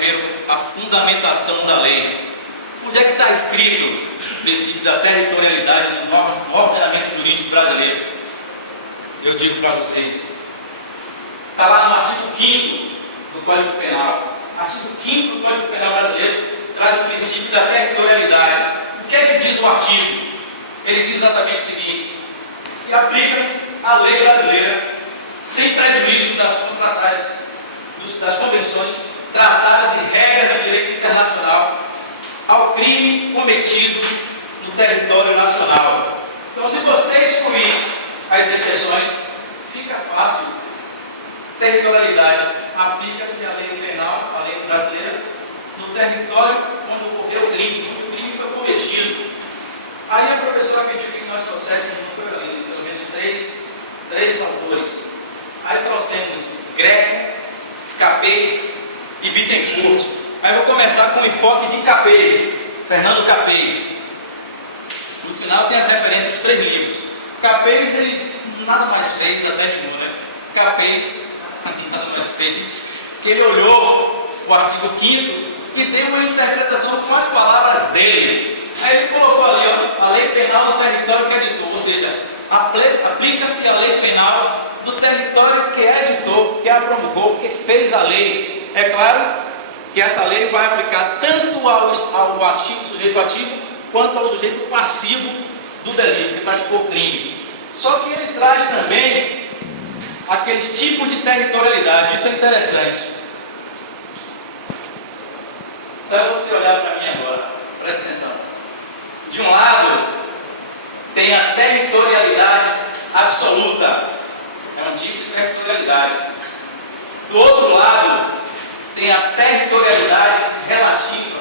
primeiro a fundamentação da lei. Onde é que está escrito o princípio da territorialidade no ordenamento jurídico brasileiro? Eu digo para vocês, está lá no artigo 5º do Código Penal. Artigo 5º do Código Penal brasileiro traz o princípio da territorialidade. O que é que diz o artigo? Ele diz exatamente o seguinte: que aplica-se a lei brasileira sem prejuízo das contratais, das convenções, tratados e regras do direito internacional ao crime cometido no território nacional. Então, se você excluir as exceções, fica fácil. Territorialidade, aplica-se a lei penal, a lei brasileira, no território onde ocorreu o crime foi cometido. Aí a professora pediu que nós trouxéssemos, pelo menos três autores. Aí trouxemos Greco, Capês e Bittencourt. Aí vou começar com o enfoque de Capês, Fernando Capês. No final tem as referências dos 3 livros. Capês, ele nada mais fez, até rimou, né? Capês, nada mais fez, que ele olhou o artigo 5º e deu uma interpretação com as palavras dele. Aí ele colocou ali, ó, a lei penal do território que editou, ou seja, aplica-se a lei penal do território que editou, que a promulgou, que fez a lei. É claro que essa lei vai aplicar tanto ao ativo, sujeito ativo, quanto ao sujeito passivo do delito, que praticou o crime. Só que ele traz também aqueles tipos de territorialidade. Isso é interessante. Só você olhar para mim agora, presta atenção. De um lado, tem a territorialidade absoluta, é um tipo de territorialidade. Do outro lado, tem a territorialidade relativa,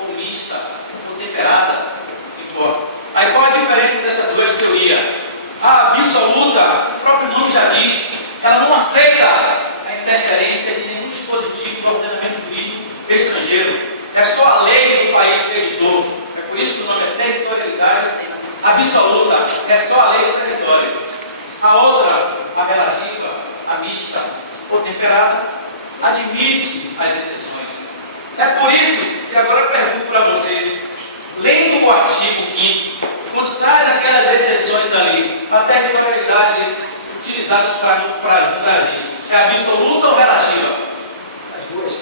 ou mista, ou temperada, que for. Aí qual a diferença dessas duas teorias? A absoluta, o próprio nome já diz, ela não aceita a interferência de nenhum dispositivo do ordenamento jurídico estrangeiro. É só a lei do país que editou. É por isso que o nome é territorialidade absoluta. É só a lei do território. A outra, a relativa, a mista ou temperada, admite as exceções. É por isso que agora eu pergunto para vocês, lendo o artigo 5º, quando traz aquelas exceções ali, a territorialidade utilizada no Brasil, é absoluta ou relativa? As duas.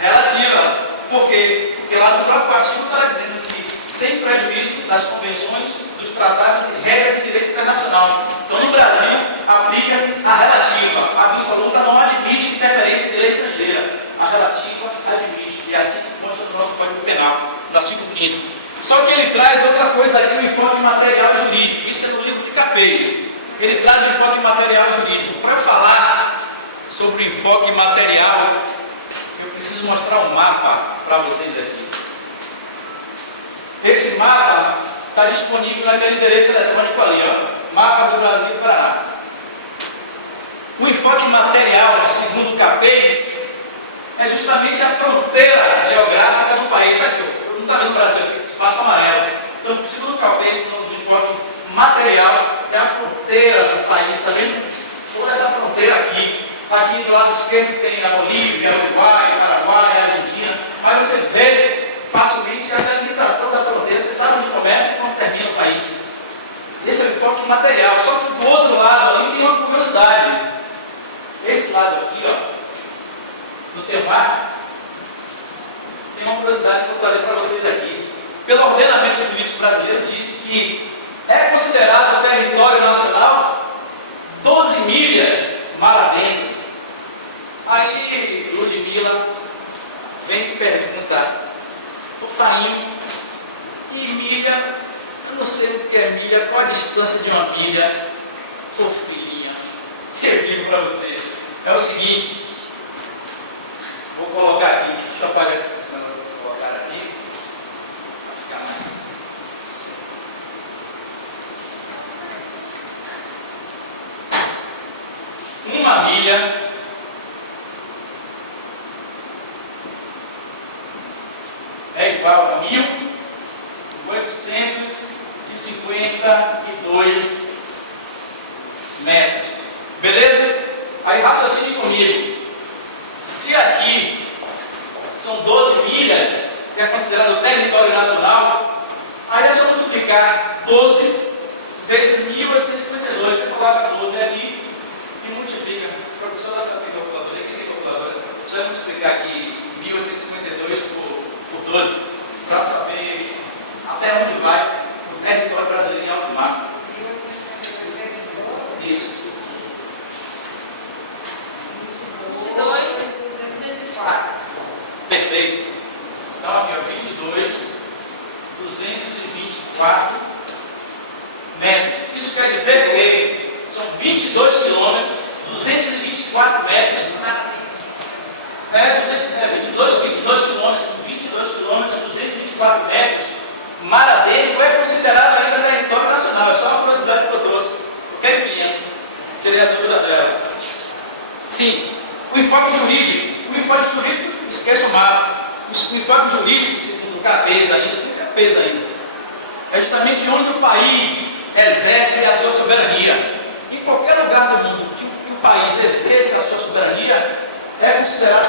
Relativa. Por quê? Porque lá no próprio artigo está dizendo que, sem prejuízo das convenções, dos tratados e regras de direito internacional. Então, no Brasil, aplica-se a relativa. A absoluta não admite interferência de lei estrangeira. A relativa admite. E é assim que consta no nosso Código Penal, no artigo 5º. Só que ele traz outra coisa aqui, o enfoque material e jurídico. Isso é no livro de Capês. Ele traz o enfoque material e jurídico. Para eu falar sobre o enfoque material, eu preciso mostrar um mapa para vocês aqui. Esse mapa está disponível naquele endereço eletrônico ali, ó, mapa do Brasil e do Paraná. O enfoque material, segundo Capês, é justamente a fronteira geográfica do país. Aqui, não está vendo o Brasil aqui, esse espaço amarelo. Então, segundo Capês, o enfoque material é a fronteira do país, está vendo? Toda essa fronteira aqui. Aqui do lado esquerdo tem a Bolívia, Uruguai, Paraguai, Argentina, mas você vê facilmente a delimitação da fronteira, você sabe onde começa e onde termina o país. Esse é o enfoque material, só que do outro lado ali tem uma curiosidade. Esse lado aqui, ó, no temar, tem uma curiosidade que eu vou trazer para vocês aqui. Pelo ordenamento jurídico brasileiro, diz que é considerado território nacional 12 milhas mar adentro. Aí Ludmila vem me perguntar, ô Tainho, e milha? Eu não sei o que é milha, qual a distância de uma milha? Ô filhinha, eu digo para você, é o seguinte, vou colocar aqui, deixa eu apagar essa questão, vou colocar aqui, para ficar mais. Uma milha é igual a 1.852 metros. Beleza? Aí raciocine comigo. Se aqui 12 vezes 1852. Você coloca 12 ali e multiplica. Professor, você tem calculadora? Quem tem calculadora? Você vai multiplicar aqui 1852 por 12 para saber até onde vai o território brasileiro em alto mar. Isso. 224. Perfeito. Então aqui é 22, 224 metros. Isso quer dizer que são 22 quilômetros, 224 metros. 22 quilômetros, 224 metros. Mar Adentro é considerado ainda território nacional. É só uma curiosidade que eu trouxe. Ok, filhinha? Tirei a dúvida dela. Sim, o enfoque jurídico. O enfoque jurídico, esqueça o mar. O enfoque jurídico, segundo o CAPES ainda, tem CAPES ainda. É justamente onde o país exerce a sua soberania. Em qualquer lugar do mundo que o país exerce a sua soberania, é considerado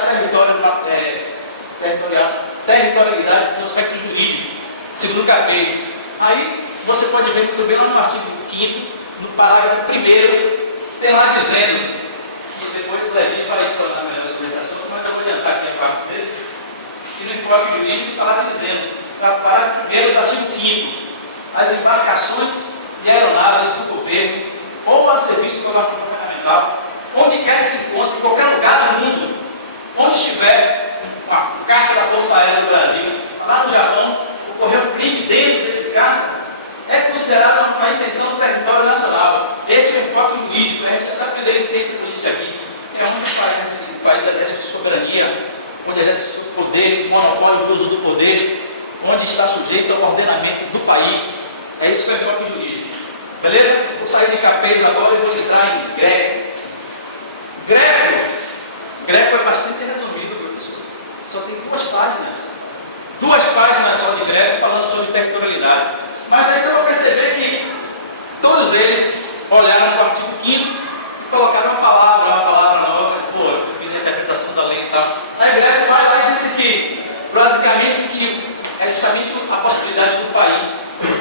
territorialidade no aspecto jurídico, segundo o CAPES. Aí você pode ver muito bem lá no artigo 5º, no parágrafo 1º, tem lá dizendo que depois Levi vai explanar melhor sobre esse assunto, mas eu vou adiantar aqui a parte dele, que no enfoque jurídico está lá dizendo, no parágrafo 1º do artigo 5º, as embarcações e aeronaves do governo ou a serviço governamental, onde quer que se encontre, em qualquer lugar do mundo, onde estiver uma caça da Força Aérea do Brasil, lá no Japão, ocorreu um crime dentro desse caça, é considerado uma extensão do território nacional. Esse é o enfoque jurídico. A gente já está aprendendo ciência política aqui, que é onde o país exerce a sua soberania, onde exerce o seu poder, o monopólio do uso do poder, onde está sujeito ao ordenamento do país. É isso que é o enfoque jurídico. Beleza? Vou sair de CAPES agora e vou entrar em Greco. Greco é bastante resumido, professor. Só tem 2 páginas. 2 páginas só de Greco falando sobre territorialidade. Mas aí eu vou perceber que todos eles olharam para o artigo 5º e colocaram uma palavra nova. Pô, eu fiz a interpretação da lei e tal. Aí Greco vai lá e disse que, basicamente, que é justamente a possibilidade do país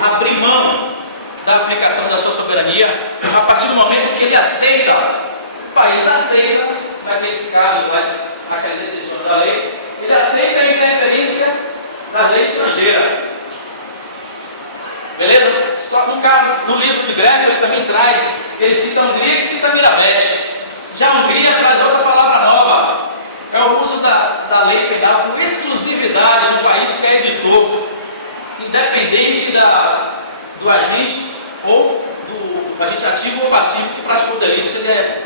abrir mão da aplicação da sua soberania a partir do momento que ele aceita, o país aceita, naqueles casos, naquelas exceções da lei, ele aceita a interferência da lei estrangeira. Beleza? No livro de Greco ele também traz, ele cita a Hungria e cita a Mirabete. Já a Hungria traz outra palavra nova, é o uso da lei penal por exclusividade do país que é editor, independente do agente ou do agente ativo ou passivo que praticou o delito, se ele é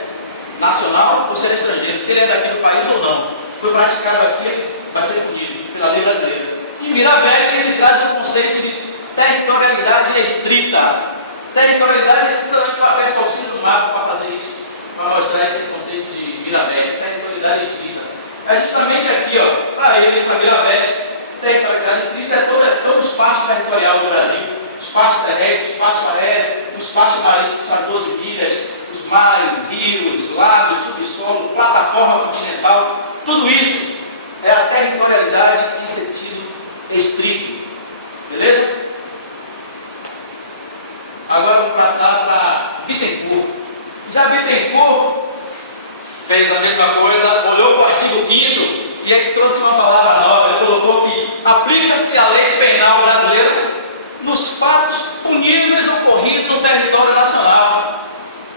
nacional ou se ele é estrangeiro, se ele é daqui do país ou não. Foi praticado aqui, vai ser punido pela lei brasileira. E Mirabete ele traz o conceito de territorialidade restrita. Territorialidade restrita não aparece auxílio no mapa para fazer isso, para mostrar esse conceito de Mirabete, territorialidade restrita. É justamente aqui, ó, para ele, para Mirabete, territorialidade restrita é todo o espaço territorial do Brasil, espaço terrestre, espaço aéreo, o espaço marítimo das 12 milhas, os mares, rios, lagos, subsolo, plataforma continental, tudo isso é a territorialidade em sentido estrito. Beleza? Agora eu vou passar para Bittencourt. Já Bittencourt fez a mesma coisa, olhou para o artigo 5º e ele trouxe uma palavra nova. Ele colocou que aplica-se a lei penal brasileira nos fatos puníveis ocorridos no território nacional.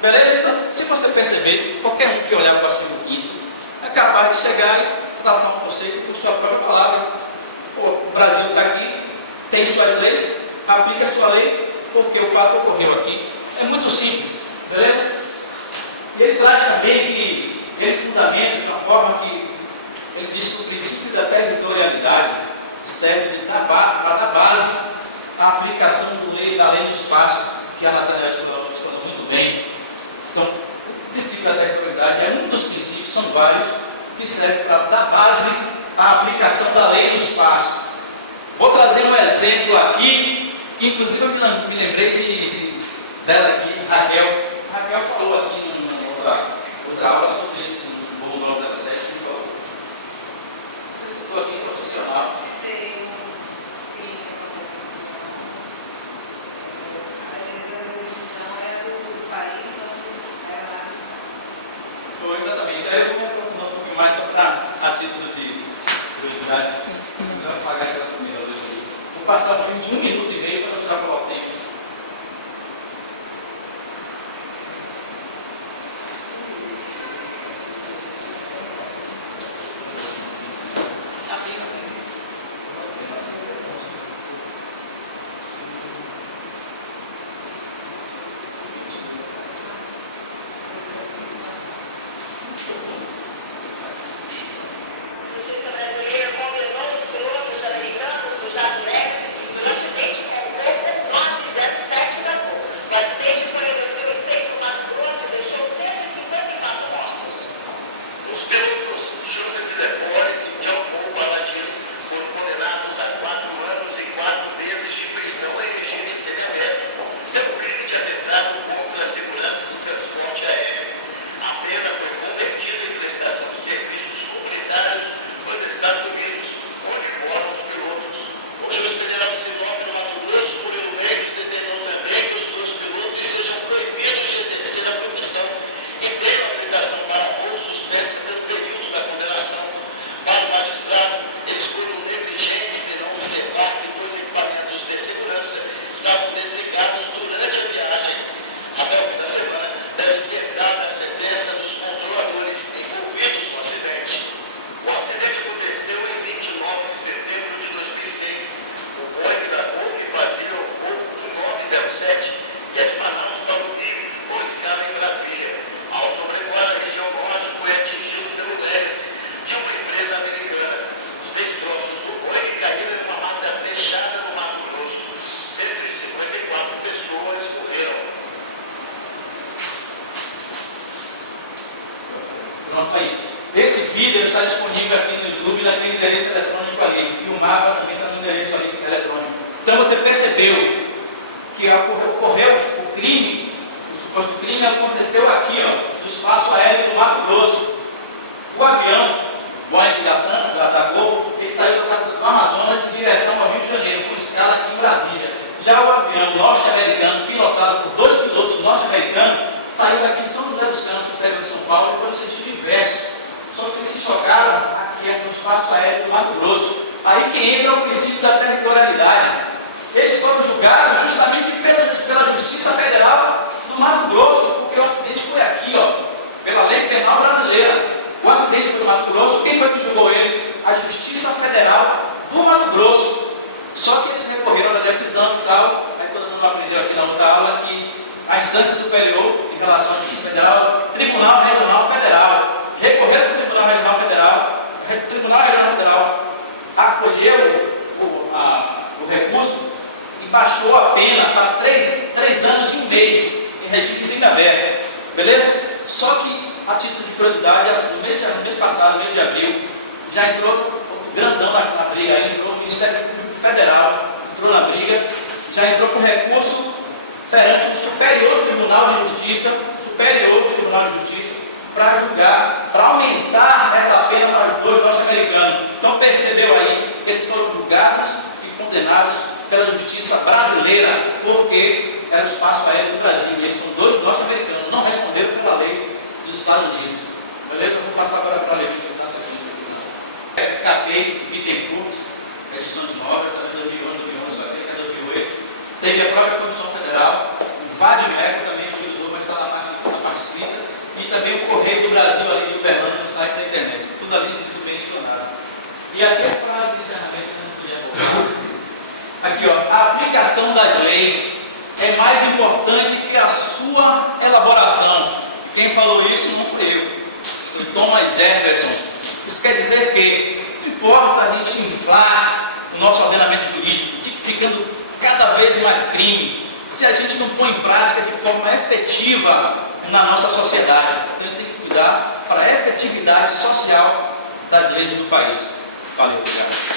Beleza? Então, se você perceber, qualquer um que olhar para o artigo 5º é capaz de chegar e traçar um conceito por sua própria palavra. Pô, o Brasil está aqui, tem suas leis, aplica a sua lei, porque o fato ocorreu aqui. É muito simples, beleza? E ele traz também que ele fundamenta de uma forma que ele diz que o princípio da territorialidade serve para dar base à aplicação da lei no espaço, que a Nathanael explanou muito bem. Então, o princípio da territorialidade é um dos princípios, são vários, que serve para dar base à aplicação da lei no espaço. Vou trazer um exemplo aqui, que inclusive eu me lembrei dela aqui, Raquel. Raquel falou aqui numa outra aula sobre esse volume 97. Você citou aqui profissional. verificados durante a viagem. Até o fim da semana, deve ser dada a sentença dos controladores envolvidos no acidente. O acidente aconteceu em 29 de setembro de 2006. O Boeing da Gol que fazia o voo 1907 e é de Manaus para o Rio, com escala em Brasília. Ao sobrevoar a região norte, foi atingido pelo hélice de uma empresa americana. Os destroços do Boeing caíram em uma mata fechada no Mato Grosso. 154 pessoas morreram. Pronto aí. Esse vídeo está disponível aqui no YouTube, naquele endereço eletrônico ali. E o mapa também está no endereço ali eletrônico. Então você percebeu que ocorreu o crime, o suposto crime aconteceu aqui, ó, no espaço aéreo do Mato Grosso. O avião, Boeing da Gol, ele saiu do Amazonas em direção ao Rio de Janeiro, com escala aqui em Brasília. Já o avião norte-americano, pilotado por 2 pilotos norte-americanos, saiu daqui de São José dos Campos, interior de São Paulo, e foi no sentido inverso. Só que eles se chocaram aqui no espaço aéreo do Mato Grosso. Aí que entra o princípio da territorialidade. Eles foram julgados justamente pela Justiça Federal do Mato Grosso, porque o acidente foi aqui, ó, pela lei penal brasileira. O acidente foi no Mato Grosso. Quem foi que julgou ele? A Justiça Federal do Mato Grosso. Só que eles recorreram da decisão e tal. Aí todo mundo aprendeu aqui na outra aula que a instância superior em relação à Justiça Federal, Tribunal Regional Federal, recorreram para o Tribunal Regional Federal. O Tribunal Regional Federal acolheu o recurso e baixou a pena para 3 anos e 1 mês em regime semiaberto. Beleza? Só que, a título de curiosidade, no mês passado, no mês de abril, já entrou grandão na briga aí, entrou o Ministério Público Federal, entrou na briga, já entrou com recurso perante o Superior Tribunal de Justiça, para julgar, para aumentar essa pena para os 2 norte-americanos. Então percebeu aí que eles foram julgados e condenados pela justiça brasileira, porque era o espaço aéreo do Brasil. E eles são 2 norte-americanos, não responderam pela lei dos Estados Unidos. Beleza? Vamos passar agora para a lei da sequência. Capês, Bittencourt, restrição de obras, também 2011, 2008. Teve a própria Constituição Federal, o Vadimeco também utilizou, mas está na parte escrita, e também o Correio do Brasil ali de Uberlândia, no site da internet. Tudo ali, tudo bem mencionado. E aqui a frase de encerramento que eu não podia colocar. Aqui, ó, a aplicação das leis é mais importante que a sua elaboração. Quem falou isso não fui eu. Foi Thomas Jefferson. Isso quer dizer que não importa a gente inflar o nosso ordenamento jurídico, ficando cada vez mais crime, se a gente não põe em prática de forma efetiva na nossa sociedade. Então ele tem que cuidar para a efetividade social das leis do país. Valeu, obrigado.